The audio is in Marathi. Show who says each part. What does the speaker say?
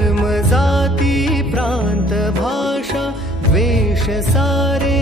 Speaker 1: धर्म जाती प्रांत भाषा द्वेष सारे